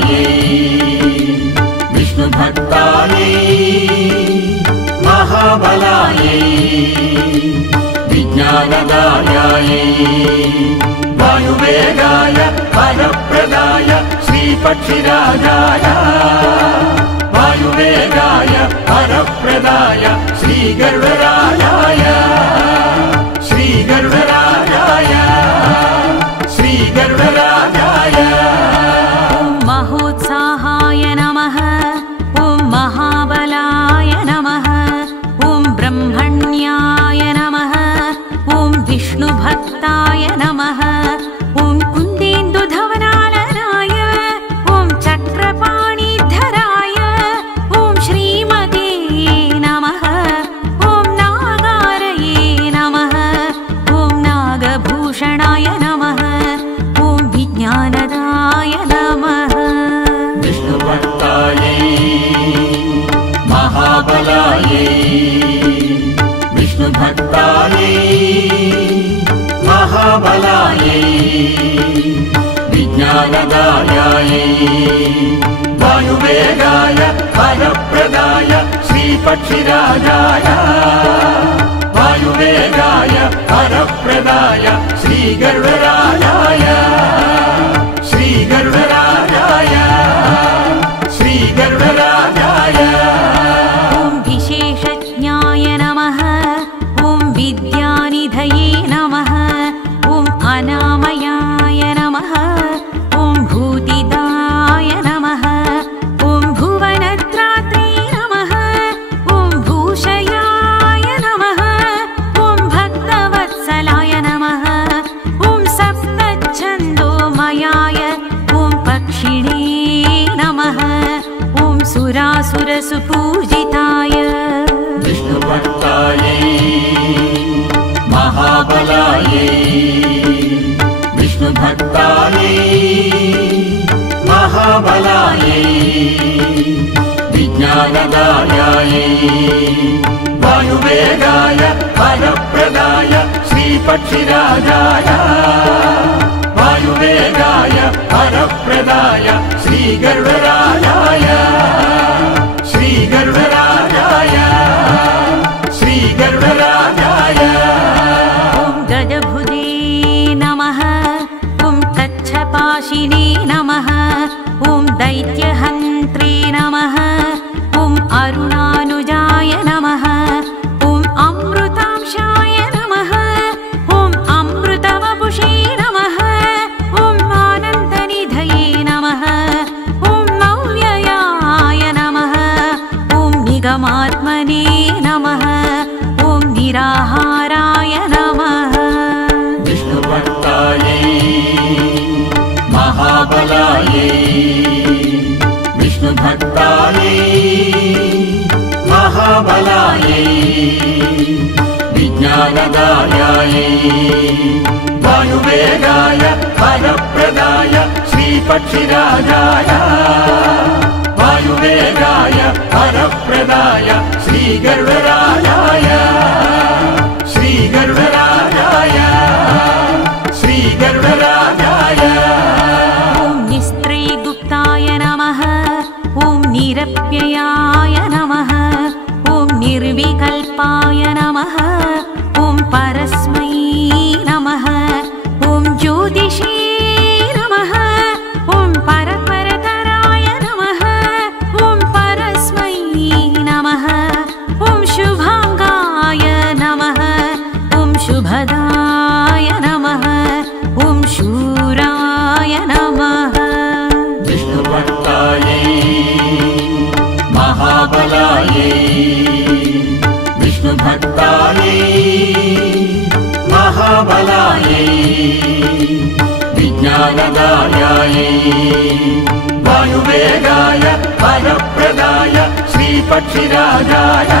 महाबलायै विष्णुभक्तायै महाबलायै विज्ञानदायायै वायुवेगाय वरप्रदाय श्रीपक्षिराजाय वायुवेगाय वरप्रदाय श्रीगरुडराजाय श्रीगरुडराजाय श्रीगरुडराजाय महोत्साहाय नमः। ॐ महाबलाय नमः। ॐ ब्रह्मण्याय नमः। ॐ विष्णुभक्ताय नमः। ॐ कुन्देन्दुधवनालनाय ॐ चक्रपाणिधराय ॐ श्रीमते नमः। ॐ नागारये नमः। ॐ नागभूषणाय नमः। ॐ विज्ञानदाय नमः। विष्णुभक्तायै महाबलायै विष्णुभक्तायै महाबलायै विज्ञानदायायै वायुवेगाय वरप्रदाय श्रीपक्षिराजाय वायुवेगाय वरप्रदाय श्रीगरुडराजाय श्रीगरुडराजाय श्रीगरुडराजाय ॐ विशेषज्ञाय नमः। ॐ विद्यानिधये नमः। ॐ अनामयाय नमः। ॐ भूतिदाय नमः। ॐ भुवनत्रात्रे नमः। ॐ भूषयाय नमः। ॐ भक्तवत्सलाय नमः। ॐ सप्तच्छन्दोमयाय ॐ पक्षिणे नमः। ॐ सुरासुरसुपूजिताय विष्णुभक्तायै महाबलायै विष्णुभक्तायै महाबलायै विज्ञानदायायै वायुवेगाय वरप्रदाय श्रीपक्षिराजाय वायुवेगाय वरप्रदाय श्रीगरुडराजाय श्रीगरुडराजाय श्रीगरुडराजाय ॐ गजभुजे नमः। ॐ कच्छपाशिने नमः। ॐ दैत्यहन्त्रे नमः। ॐ अरुणानुजाय नमः। ॐ अमृतांशाय नमः। ॐ अमृतवपुषे नमः। ॐ आनन्दनिधये नमः। ॐ नव्ययाय नमः। ॐ निगमात्मने नमः। ॐ निराहाराय नमः। विष्णुभक्तायै महाबलायै विष्णुभक्तायै महाबलायै विज्ञानदायायै वायुवेगाय वरप्रदाय श्रीपक्षिराजाय वायुवेगाय वरप्रदाय श्रीगरुडराजाय श्रीगरुडराजाय श्रीगरुडराजाय ॐ निस्त्रीगुप्ताय नमः। ॐ निरप्ययाय नमः। ॐ निर्विकल्पाय नमः। ॐ परस्मै नमः। ॐ ज्योतिषे नमः। ॐ परपरतराय नमः। ॐ परस्मै नमः। ॐ शुभाङ्गाय नमः। ॐ शुभदाय नमः। ॐ शूराय नमः। विष्णुभक्तायै महाबलायै विष्णुभक्तायै महाबलायै विज्ञानदायायै वायुवेगाय वरप्रदाय श्रीपक्षिराजाय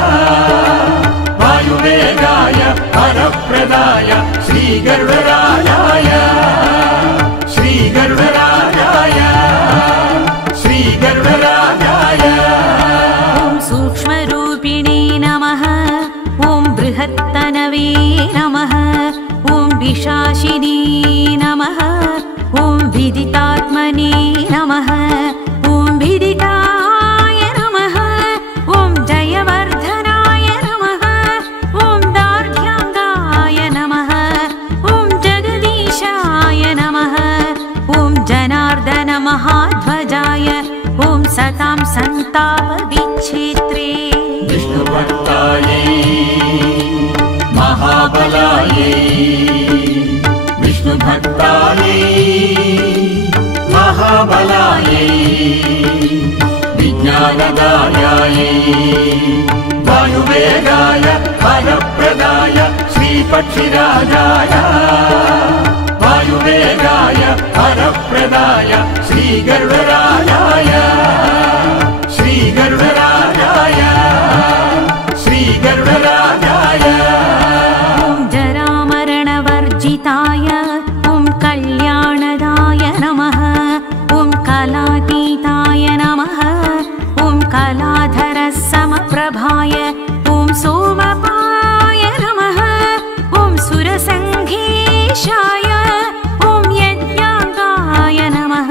वायुवेगाय वरप्रदाय श्रीगरुडराजाय श्रीगरुडराजाय श्रीगरुडराजाय ॐ सूक्ष्मरूपिणे नमः। ॐ बृहत्तनवे नमः। ॐ विशाशिनी नमः। ॐ विदितात्मने नमः। महाबलायै विज्ञानदायायै वायुवेगाय वरप्रदाय श्रीपक्षिराजाय वायुवेगाय वरप्रदाय श्रीगर्वराजाय श्रीगर्वराजाय श्रीगर्वराजाय जरामरणवर्जिताय कल्याणदाय नमः कलातीताय नमः कलाधरसमप्रभाय सोमपाय नमः सुरसङ्घेशाय यज्ञाङ्गाय नमः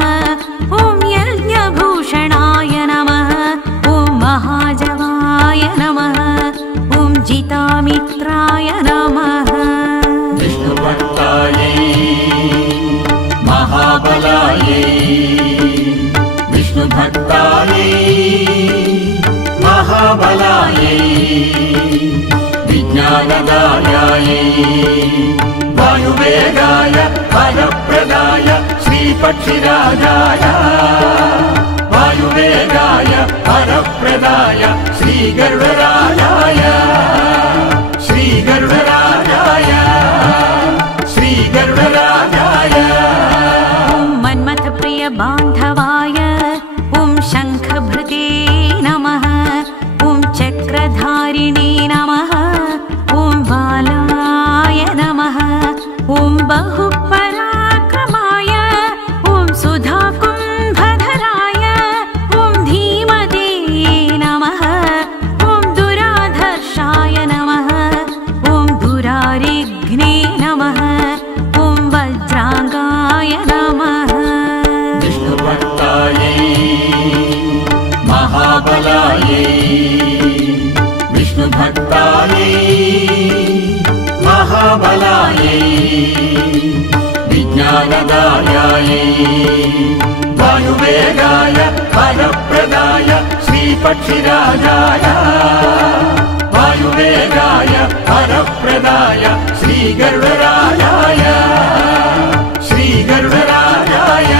यज्ञभूषणाय नमः महाजवाय नमः जितामित्राय नमः विष्णुभक्तायै महाबलायै विष्णुभक्तायै महाबलायै विज्ञानदायायै वायुवेगाय वरप्रदाय श्रीपक्षिराजाय वायुवेगाय वरप्रदाय श्रीगर्वराजाय श्रीगर्वराजाय श्रीगर्वराजाय मन्मथप्रिय बान्धवाय शङ्खभृते नमः चक्रधारिणे नमः बालाय नमः बहुपराक्रमाय सुधाकुम्भधराय धीमते नमः दुराधर्षाय नमः दुरारिघ्ने नमः वज्राङ्गाय नमः विष्णुभक्तायै महाबलायै विष्णुभक्तायै महाबलायै विज्ञानदायायै वायुवेगाय वरप्रदाय श्रीपक्षिराजाय वायुवेगाय वरप्रदाय श्रीगर्वराजाय श्रीगर्वराजाय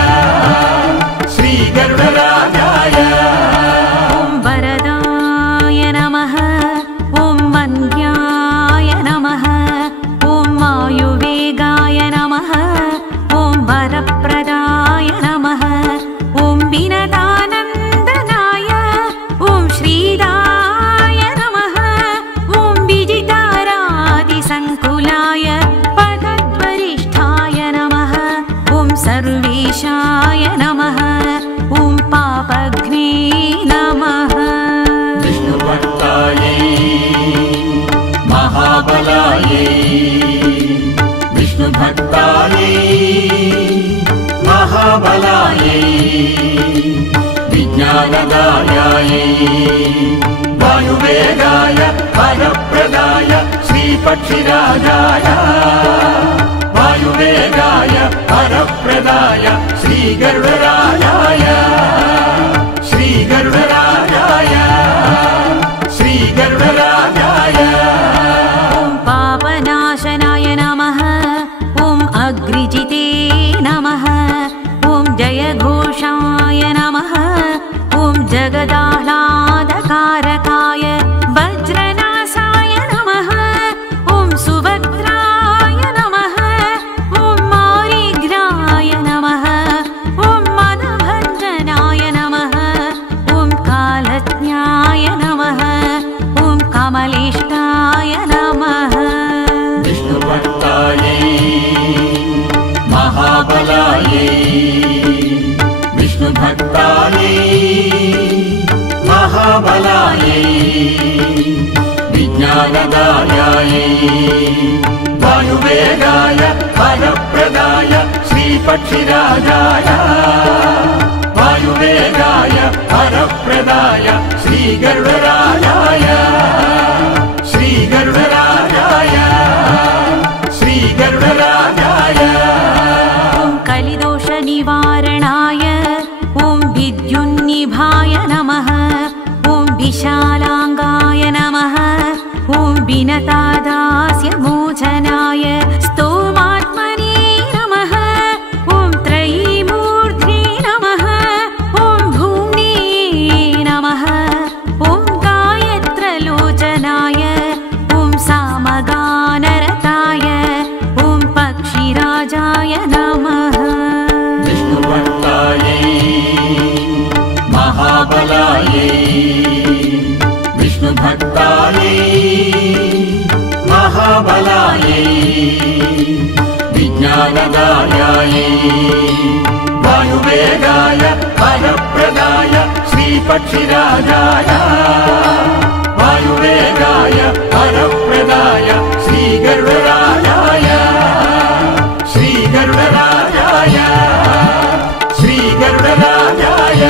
श्रीगर्वराजाय वरदाय नमः वन्द्याय नमः वायुवेगाय नमः वरप्रदाय नमः विनतानन्दनाय श्रीदाय नमः विजितारादिसङ्कुलाय पदद्वरिष्ठाय नमः सर्वेशाय नमः पापघ्ने नमः विष्णुभक्तायै महाबलायै विष्णुभक्तायै महाबलायै विज्ञानदायायै वायुवेगाय वरप्रदाय श्रीपक्षिराजाय वायुवेगाय वरप्रदाय श्रीगर्वराजाय श्रीगर्वराजाय श्रीगर्वराजाय पापनाशनाय नमः अग्रिजिते नमः जयघोषाय नमः जगदाह्लादकारकाय वज्रनासाय नमः सुभद्राय नमः मारिघ्नाय नमः मदभञ्जनाय नमः कालज्ञाय नमः कमलेष्टाय नमः विष्णुभक्तायै महाबलायै विष्णुभक्तायै महाबलायै विज्ञानदायायै वायुवेगाय वरप्रदाय श्रीपक्षिराजाय वायुवेगाय वरप्रदाय श्रीगर्वराजाय श्रीगर्वराजाय श्रीगर्वराजाय कलिदोषनिवारणाय विद्युन्निभाय नमः विशालाङ्गाय नमः विनतादास्य मोचनाय स्तोमात्मने नमः त्रयीमूर्ध्ने नमः महाबलायै विष्णुभक्तायै महाबलायै विज्ञानदायायै वायुवेगाय वरप्रदाय श्रीपक्षिराजाय वायुवेगाय वरप्रदाय श्रीगरुडराजाय श्रीगरुडराजाय श्रीगरुडराजाय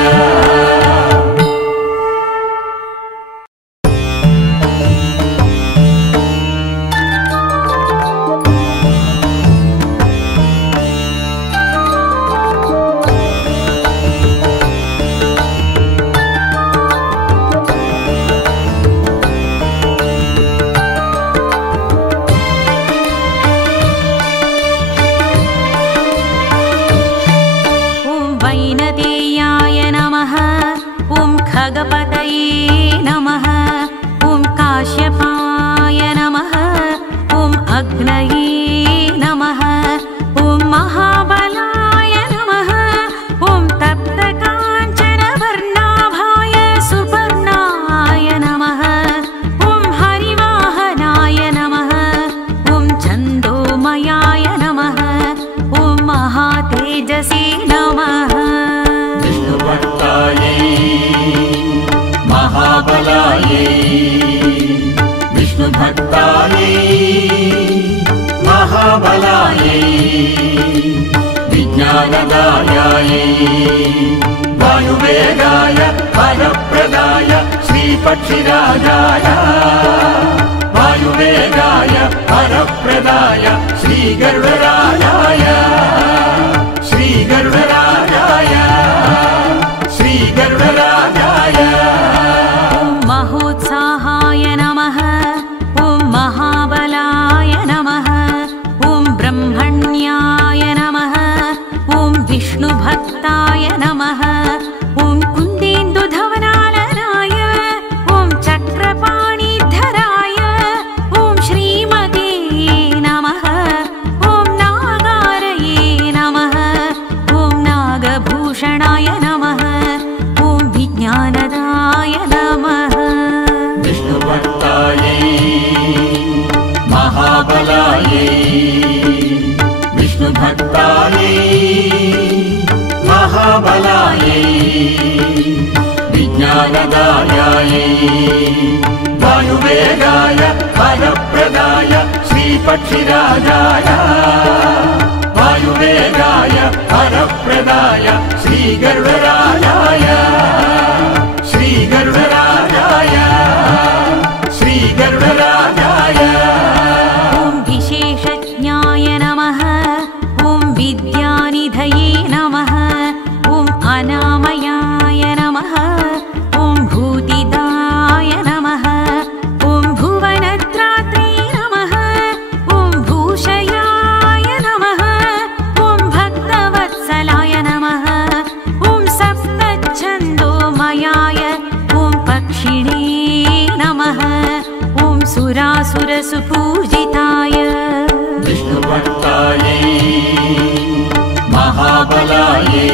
खगपतये नमः ॐ काश्यपाय नमः ॐ अग्नये नमः ॐ महाबलाय नमः ॐ तप्तकाञ्चनवर्णाभाय सुपर्णाय नमः ॐ हरिवाहनाय नमः ॐ छन्दोमयाय नमः ॐ महातेजसे नमः महाबलायै विष्णुभक्तायै महाबलायै विज्ञानदायायै वायुवेगाय वरप्रदाय श्रीपक्षिराजाय वायुवेगाय वरप्रदाय श्रीगरुडराजाय श्रीगरुडराजाय श्रीगरुडराजाय महोत्साहाय नमः ॐ महाबलाय नमः ॐ ब्रह्मण्याय नमः ॐ विष्णुभक्ताय नमः ॐ कुन्देन्दुधवनालनाय ॐ चक्रपाणिधराय ॐ श्रीमते नमः ॐ नागारये नमः ॐ नागभूषणाय नमः ॐ विज्ञानदाय नमः महाबलायै विष्णुभक्तायै महाबलायै विज्ञानदायायै वायुवेगाय वरप्रदाय श्रीपक्षिराजाय वायुवेगाय वरप्रदाय श्रीगरुडराजाय श्रीगरुडराजाय श्रीगरुडराजाय ॐ विशेषज्ञाय नमः ॐ विद्यानिधये नमः ॐ अनामयाय नमः ॐ भूतिदाय नमः ॐ भुवनत्रात्रे नमः ॐ भूषयाय नमः ॐ भक्तवत्सलाय नमः ॐ सप्तच्छन्दोमयाय ॐ पक्षिणे नमः ॐ सुरासुरसुपूजिताय विष्णुभक्तायै महाबलायै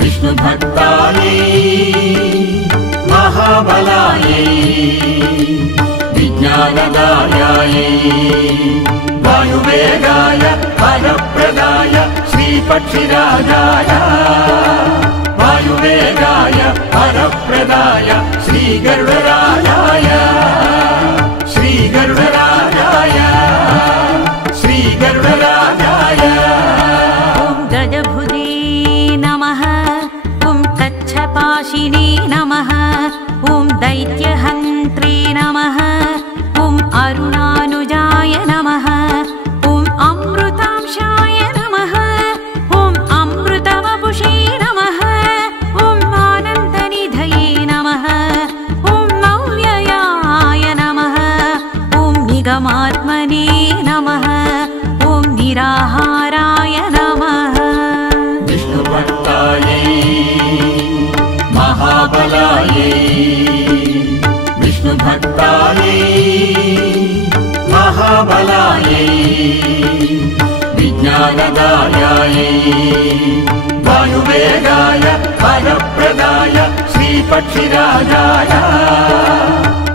विष्णुभक्तायै महाबलायै विज्ञानदायायै वायुवेगाय वरप्रदाय श्रीपक्षिराजाय वायुवेगाय वरप्रदाय श्रीगरुडराजाय श्रीगरुडराजाय श्रीगरुडराजाय ॐ गजभुजे नमः ॐ कच्छपाशिने नमः ॐ दैत्यहन्त्रे नमः ॐ अरुणानुजाय नमः ॐ अमृतांशाय नमः ॐ अमृतवपुषे नमः ॐ आनन्दनिधये नमः ॐ मौव्ययाय नमः ॐ निगमात्मने नमः ॐ निराहाराय नमः विष्णुभक्तायै महाबलायै विष्णुभक्तायै महाबलायै विज्ञानदायायै वायुवेगाय वरप्रदाय श्री श्रीपक्षिराजाय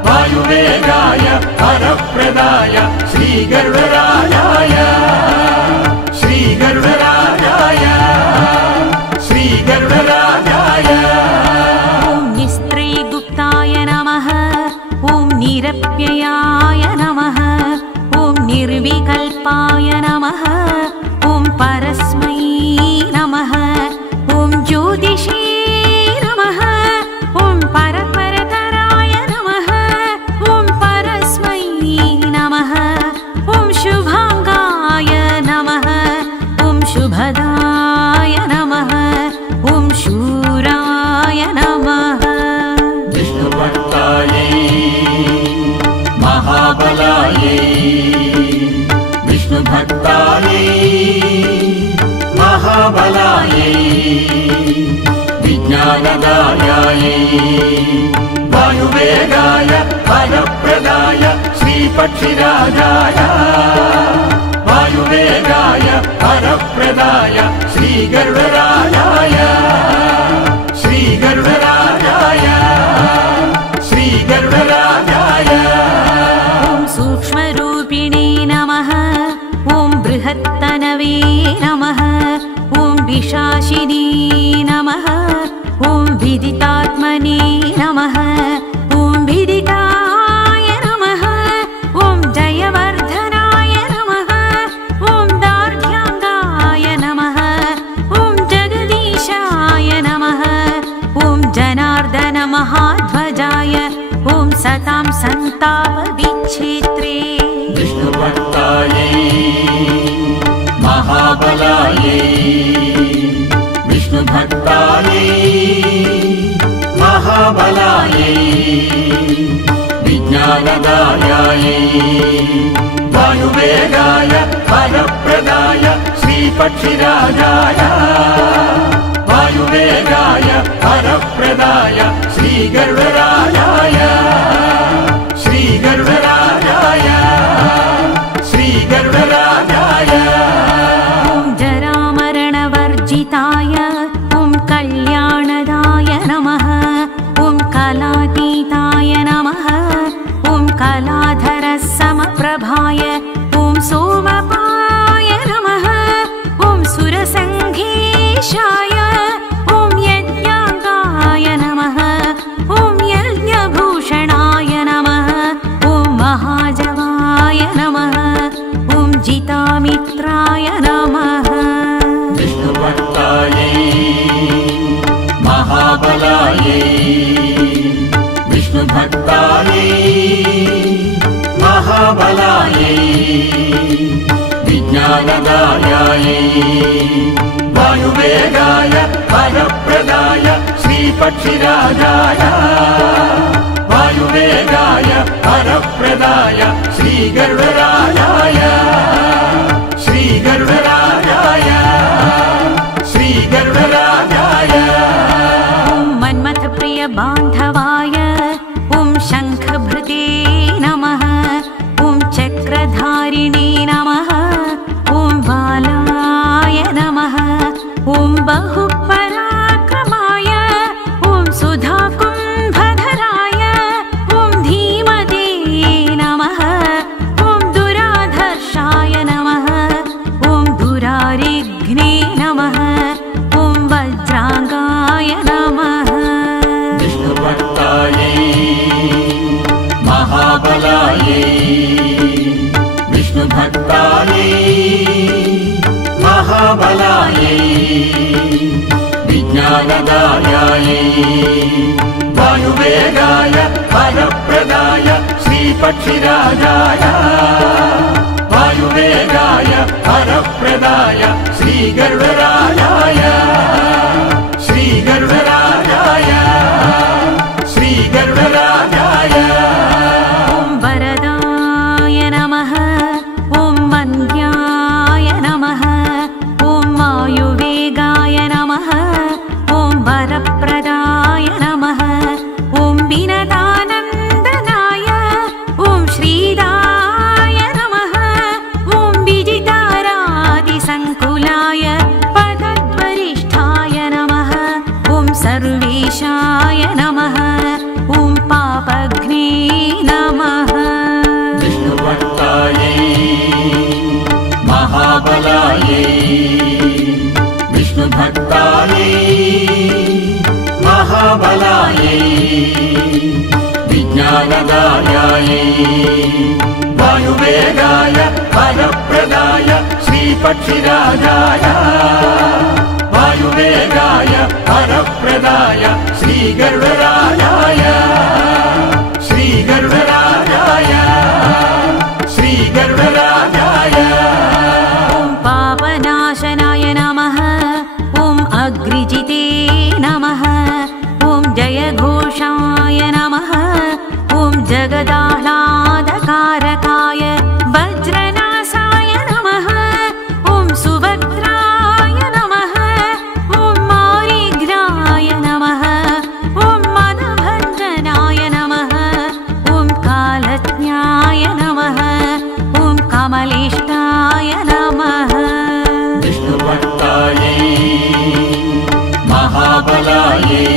वायुवेगाय वरप्रदाय श्रीगरुडराजाय श्रीगरुडराजाय श्रीगरुडराजाय ॐ निस्त्रीगुप्ताय नमः ॐ निरप्ययाय नमः ॐ निर्विकल्पाय नमः ॐ परस्मै नमः ॐ ज्योतिषे नमः ॐ परपरतराय नमः ॐ परस्मै नमः ॐ शुभाङ्गाय नमः ॐ शुभदाय नमः ॐ शूराय नमः विष्णुभक्तायै महाबलायै विष्णुभक्तायै महाबलायै विज्ञानदायायै वायुवेगाय वरप्रदाय श्रीपक्षिराजाय वायुवेगाय वरप्रदाय श्रीगरुडराजाय श्रीगरुडराजाय श्रीगरुडराजाय ॐ सूक्ष्मरूपिणे नमः ॐ बृहत्तनवे नमः ॐ विशाशिनी नमः ॐ विदितात्मने नमः ॐ विदिताय नमः ॐ जयवर्धनाय नमः ॐ दार्ढ्याङ्गाय नमः ॐ जगदीशाय नमः ॐ जनार्दनमहाध्वजाय ॐ सतां सन्तापविच्छेत्रे विष्णुभक्तायै महाबलायै विष्णुभक्तायै महाबलायै विज्ञानदायायै वायुवेगाय वरप्रदाय श्रीपक्षिराजाय वायुवेगाय वरप्रदाय श्रीगरुडराजाय श्रीगरुडराजाय श्रीगरुडराजाय ॐ जरामरणवर्जिताय ॐ कल्याणदाय नमः ॐ कलातीताय नमः ॐ कलाधरसमप्रभाय ॐ सोमपाय नमः ॐ सुरसङ्घेशाय ॐ यज्ञाङ्गाय नमः ॐ यज्ञभूषणाय नमः ॐ महाजवाय नमः ॐ जितामित्राय नमः विष्णुभक्तायै महाबलायै विष्णुभक्तायै महाबलायै विज्ञानदायायै वायुवेगाय वरप्रदाय श्रीपक्षिराजाय वायुवेगाय वरप्रदाय श्रीगरुडराजाय श्रीगरुडराजाय श्रीगरुडराजाय ॐ मन्मथप्रिय बान्धवाय ॐ शङ्खभृते नमः ॐ चक्रधारिणे नमः ॐ बालाय नमः ॐ बहुपराक्रमाय ॐ सुधाकुम्भधराय ॐ धीमते नमः ॐ दुराधर्षाय नमः ॐ दुरारिघ्ने नमः ॐ वज्राङ्गाय नमः विष्णुभक्तायै महाबलायै विष्णुभक्तायै महाबलायै विज्ञानदायायै वायुवेगाय वरप्रदाय श्रीपक्षिराजाय वायुवेगाय वरप्रदाय श्रीगरुडराजाय श्रीगरुडराजाय श्रीगरुडराजाय ॐ वरदाय नमः ॐ वन्द्याय नमः ॐ वायुवेगाय नमः ॐ वरप्रदाय नमः ॐ विनतानन्दनाय ॐ श्रीदाय नमः ॐ विजितारादिसङ्कुलाय पद महाबलायै विज्ञानदायायै वायुवेगाय वरप्रदाय श्रीपक्षिराजाय वायुवेगाय वरप्रदाय श्रीगरुडराजाय श्रीगरुडराजाय श्रीगरुडराजाय ॐ पापनाशनाय नमः ॐ अग्रिजिते नमः ॐ जयघोषाय नमः ॐ जगदाह्लादकारकाय वज्रनासाय नमः ॐ सुभद्राय नमः ॐ मारिग्राय नमः ॐ मनभञ्जनाय नमः ॐ कालज्ञाय नमः ॐ कमलेष्टाय नमः विष्णुभक्तायै महाबलायै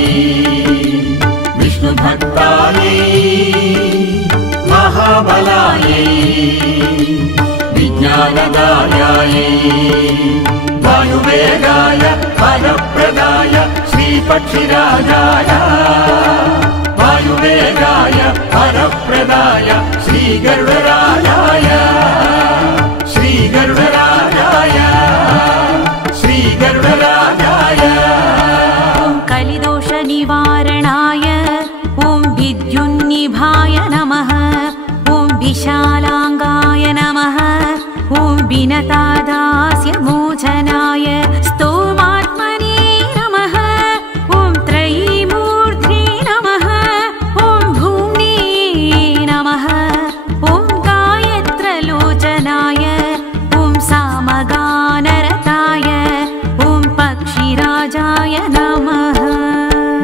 विष्णुभक्तायै महाबलायै विज्ञानदायायै वायुवेगाय वरप्रदाय श्रीपक्षिराजाय वायुवेगाय वरप्रदाय श्रीगरुडराजाय श्रीगरुडराजाय श्रीगरुडराजाय ॐ कलिदोषनिवारणाय ॐ विद्युन्निभाय नमः ॐ विशालाङ्गाय नमः ॐ विनतादास्यमोचनाय स्तोमात्मने नमः ॐ त्रयीमूर्ध्ने नमः ॐ भूम्ने नमः ॐ गायत्रलोचनाय ॐ सामगानरताय ॐ पक्षिराजाय नमः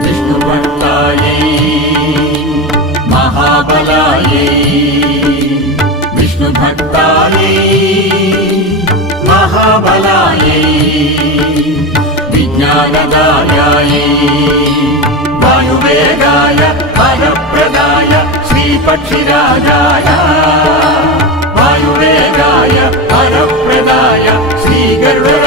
विष्णुभक्तायै महाबलायै विष्णुभक्तायै महाबलायै विज्ञानदायायै वायुवेगाय वरप्रदाय श्रीपक्षिराजाय वायुवेगाय वरप्रदाय श्रीगरुड